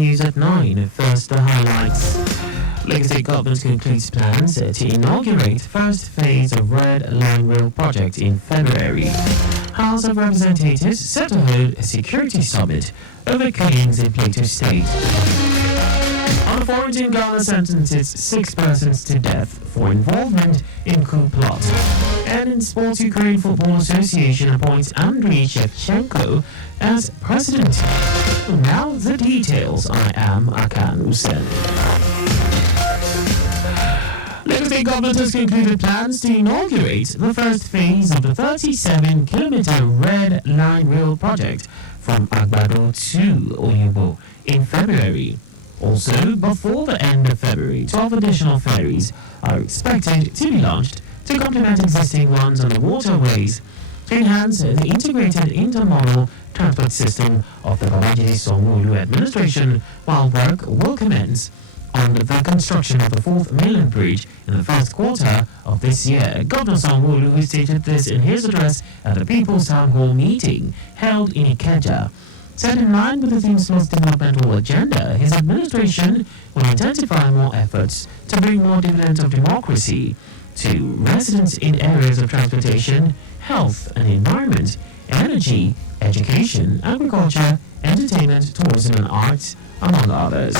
News at 9. First, the highlights. Lagos State Government concludes plans to inaugurate first phase of Red Line Rail project in February. House of Representatives set to hold a security summit over killings in Plateau State. On quarantine, Ghana sentences 6 persons to death for involvement in coup plot. And in sports, Ukraine Football Association appoints Andriy Shevchenko as president. Now the details. I am Akan Usen. Lagos State Government has concluded plans to inaugurate the first phase of the 37-kilometer Red Line Rail project from Agbado to Oyingbo in February. Also, before the end of February, 12 additional ferries are expected to be launched to complement existing ones on the waterways to enhance the integrated intermodal transport system of the Babajide Sanwo-Olu administration, while work will commence on the construction of the 4th mainland bridge in the first quarter of this year. Governor Sanwo-Olu, who stated this in his address at the People's Town Hall meeting held in Ikeja, said in line with the theme's developmental agenda, his administration will intensify more efforts to bring more dividends of democracy to residents in areas of transportation, health and environment, energy, education, agriculture, entertainment, tourism and arts, among others.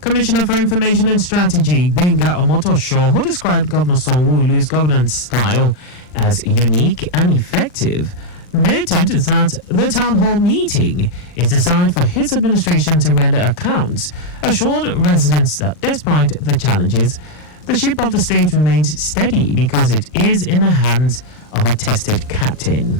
Commissioner for Information and Strategy, Benga Omotosho, who described Governor Sanwo-Olu's governance style as unique and effective, noted that the town hall meeting is designed for his administration to render accounts, assured residents that despite the challenges, the ship of the state remains steady because it is in the hands of a tested captain.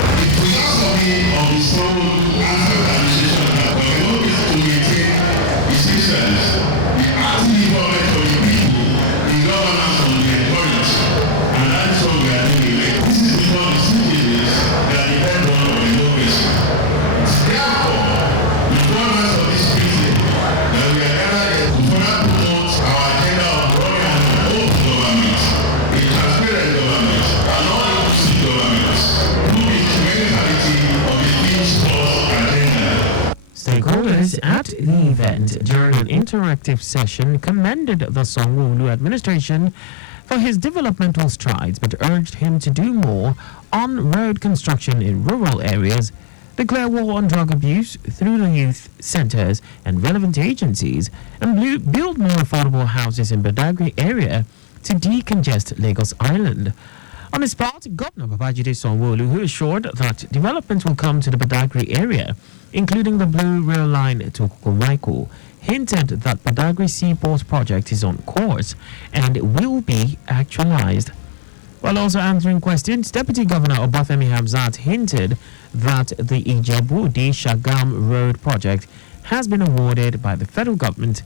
Stakeholders at the event during an interactive session commended the Sanwo-Olu administration for his developmental strides, but urged him to do more on road construction in rural areas, declare war on drug abuse through the youth centers and relevant agencies, and build more affordable houses in Badagry area to decongest Lagos Island. On his part, Governor Babajide Sanwo-Olu, who assured that development will come to the Badagry area, including the Blue Rail Line to Kukumaiko, hinted that Badagry Seaport project is on course and will be actualized. While also answering questions, Deputy Governor Obafemi Hamzat hinted that the Ijebu-Shagam Road project has been awarded by the federal government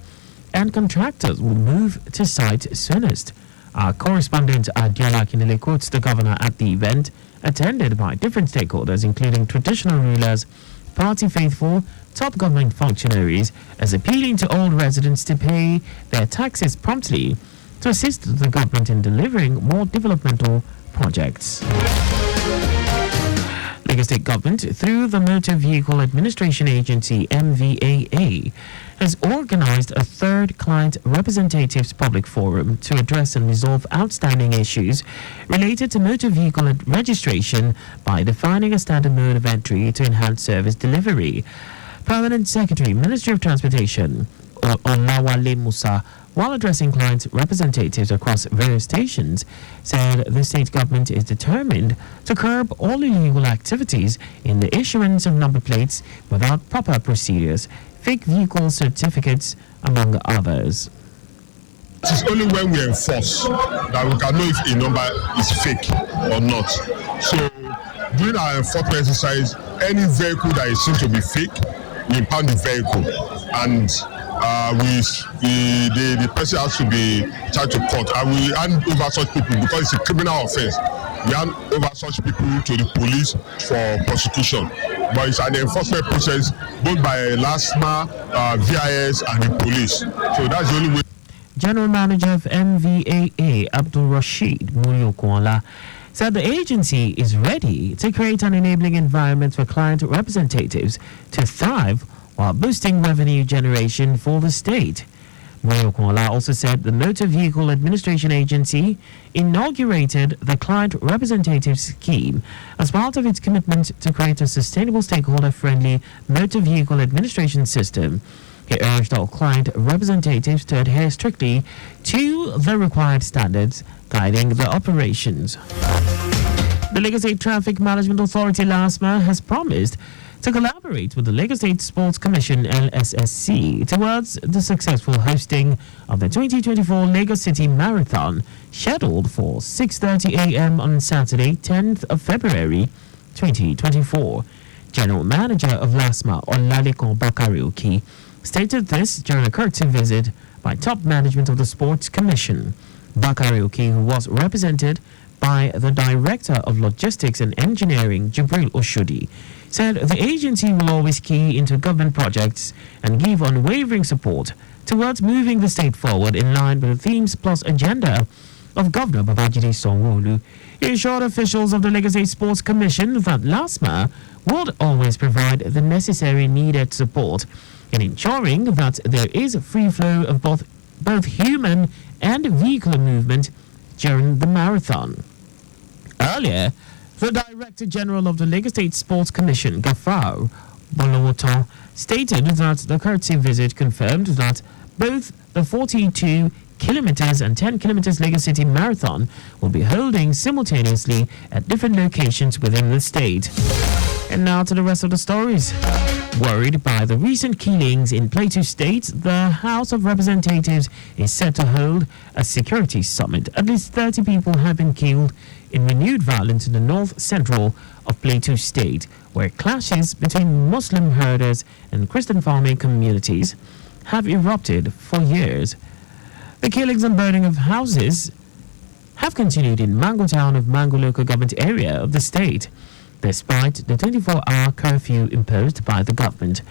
and contractors will move to site soonest. Our correspondent Adiola Kinele quotes the governor at the event, attended by different stakeholders, including traditional rulers, party faithful, top government functionaries, as appealing to all residents to pay their taxes promptly to assist the government in delivering more developmental projects. Lagos State Government, through the Motor Vehicle Administration Agency (MVAA), has organized a third client representatives public forum to address and resolve outstanding issues related to motor vehicle registration by defining a standard mode of entry to enhance service delivery. Permanent Secretary, Ministry of Transportation, Olawale Musa, while addressing client representatives across various stations, said the state government is determined to curb all illegal activities in the issuance of number plates without proper procedures, fake vehicle certificates, among others. It is only when we enforce that we can know if a number is fake or not. So, during our enforcement exercise, any vehicle that is seen to be fake, we impound the vehicle. And the person has to be charged to court, and we hand over such people because it's a criminal offense. We hand over such people to the police for prosecution, but it's an enforcement process both by LASMA, VIS, and the police. So that's the only way. General Manager of MVAA, Abdul Rashid Muriokwala, said the agency is ready to create an enabling environment for client representatives to thrive while boosting revenue generation for the state. Muriokwala also said the Motor Vehicle Administration Agency inaugurated the Client Representative Scheme as part of its commitment to create a sustainable, stakeholder-friendly motor vehicle administration system. He urged all client representatives to adhere strictly to the required standards guiding the operations. The Lagos State Traffic Management Authority, LASMA, has promised to collaborate with the Lagos State Sports Commission, LSSC, towards the successful hosting of the 2024 Lagos City Marathon, scheduled for 6:30 a.m. on Saturday, 10th of February, 2024. General Manager of LASMA, Olaliko Bakarioki, stated this during a courtesy visit by top management of the Sports Commission. Bakarioki, who was represented by the Director of Logistics and Engineering, Jibril Oshodi, said the agency will always key into government projects and give unwavering support towards moving the state forward in line with the themes plus agenda of Governor Babajide Sanwo-Olu. He assured officials of the Lagos State Sports Commission that LASMA would always provide the necessary needed support in ensuring that there is free flow of both human and vehicular movement during the marathon. Earlier, the Director General of the Lagos State Sports Commission, Gafar Bolowotan, stated that the courtesy visit confirmed that both the 42 kilometers and 10 kilometers Lagos City Marathon will be holding simultaneously at different locations within the state. And now to the rest of the stories. Worried by the recent killings in Plateau State, the House of Representatives is set to hold a security summit. At least 30 people have been killed in renewed violence in the north central of Plateau State, where clashes between Muslim herders and Christian farming communities have erupted for years. The killings and burning of houses have continued in Mango Town of Mango local government area of the state, despite the 24-hour curfew imposed by the government.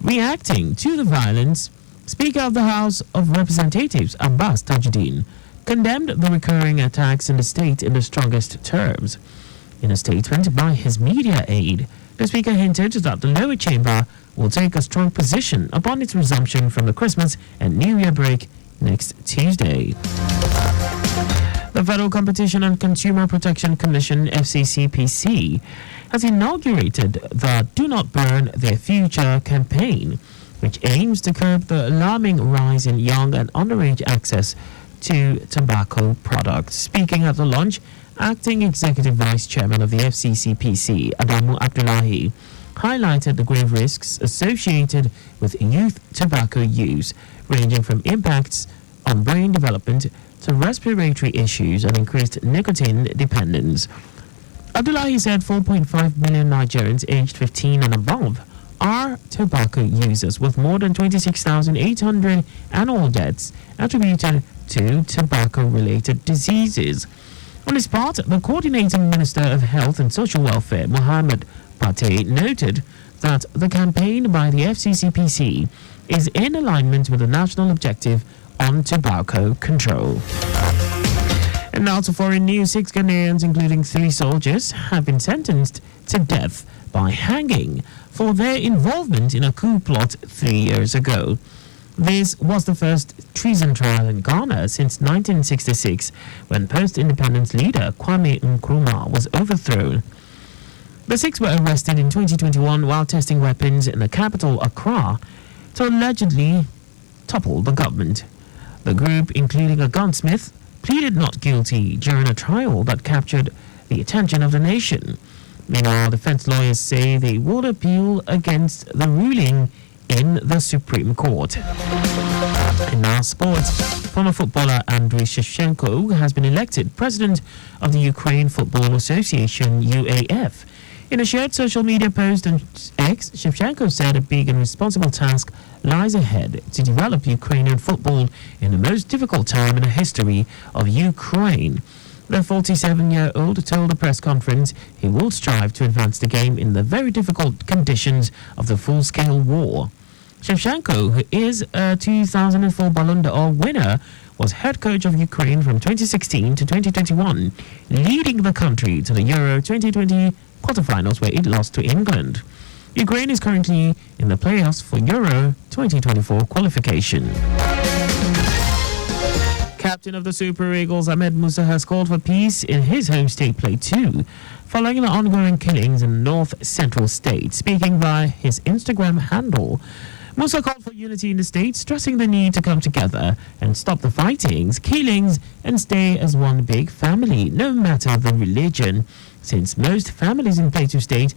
Reacting to the violence, Speaker of the House of Representatives, Abbas Tajuddin, condemned the recurring attacks in the state in the strongest terms. In a statement by his media aide, the Speaker hinted that the lower chamber will take a strong position upon its resumption from the Christmas and New Year break next Tuesday. The Federal Competition and Consumer Protection Commission, FCCPC, has inaugurated the Do Not Burn Their Future campaign, which aims to curb the alarming rise in young and underage access to tobacco products. Speaking at the launch, Acting Executive Vice Chairman of the FCCPC, Adamu Abdullahi, highlighted the grave risks associated with youth tobacco use, ranging from impacts on brain development to respiratory issues and increased nicotine dependence. Abdullahi said 4.5 million Nigerians aged 15 and above are tobacco users, with more than 26,800 annual deaths attributed to tobacco-related diseases. On his part, the Coordinating Minister of Health and Social Welfare, Mohammed Pate, noted that the campaign by the FCCPC is in alignment with the national objective on tobacco control. And now to foreign news. 6 Ghanaians, including 3 soldiers, have been sentenced to death by hanging for their involvement in a coup plot 3 years ago. This was the first treason trial in Ghana since 1966, when post-independence leader Kwame Nkrumah was overthrown. The 6 were arrested in 2021 while testing weapons in the capital, Accra, to allegedly topple the government. The group, including a gunsmith, pleaded not guilty during a trial that captured the attention of the nation. Meanwhile, defense lawyers say they would appeal against the ruling in the Supreme Court. In now sports, former footballer Andriy Shevchenko has been elected president of the Ukraine Football Association, UAF. In a shared social media post on X, Shevchenko said a big and responsible task lies ahead to develop Ukrainian football in the most difficult time in the history of Ukraine. The 47-year-old told a press conference he will strive to advance the game in the very difficult conditions of the full-scale war. Shevchenko, who is a 2004 Ballon d'Or winner, was head coach of Ukraine from 2016 to 2021, leading the country to the Euro 2020 quarterfinals where it lost to England. Ukraine is currently in the playoffs for Euro 2024 qualification. Captain of the Super Eagles, Ahmed Musa, has called for peace in his home state Plateau, following the ongoing killings in North Central State. Speaking via his Instagram handle, Musa called for unity in the state, stressing the need to come together and stop the fightings, killings, and stay as one big family, no matter the religion, since most families in Plateau State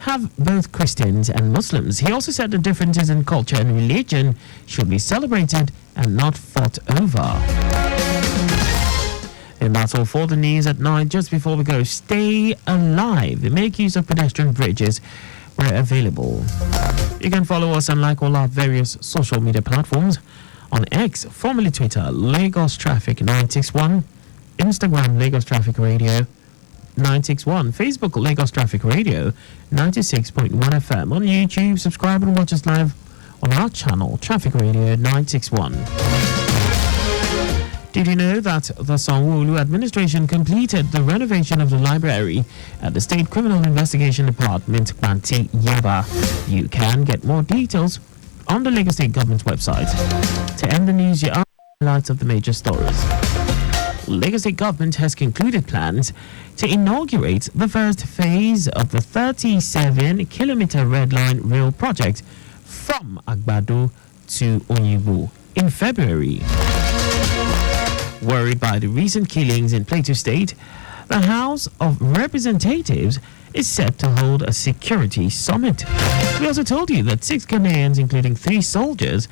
have both Christians and Muslims. He also said the differences in culture and religion should be celebrated and not fought over. And that's all for the news at 9. Just before we go, stay alive. Make use of pedestrian bridges where available. You can follow us and like all our various social media platforms. On X, formerly Twitter, Lagos Traffic 961, Instagram, Lagos Traffic Radio 961, Facebook, Lagos Traffic Radio 96.1 FM. On YouTube, subscribe and watch us live on our channel, Traffic Radio 961. Did you know that the Sanwo-Olu administration completed the renovation of the library at the State Criminal Investigation Department, Banti Yaba? You can get more details on the Lagos State Government website. To end the news, here are highlights of the major stories. Lagos State Government has concluded plans to inaugurate the first phase of the 37-kilometer Red Line Rail project from Agbado to Onyibu in February. Worried by the recent killings in Plateau State, the House of Representatives is set to hold a security summit. We also told you that 6 Ghanaians, including 3 soldiers,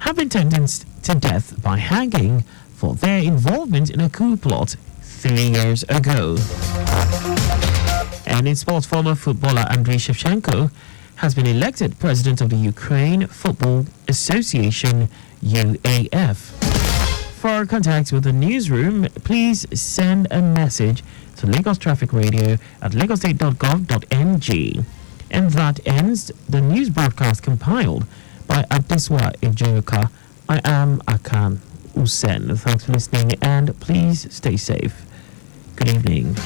have been sentenced to death by hanging for their involvement in a coup plot 3 years ago. And in sports, former footballer Andriy Shevchenko has been elected president of the Ukraine Football Association, UAF. For contacts with the newsroom, please send a message to Lagos Traffic Radio at lagostate.gov.ng. And that ends the news broadcast compiled by Adeswa Ejoka. I am Akan Usen. Thanks for listening and please stay safe. Good evening.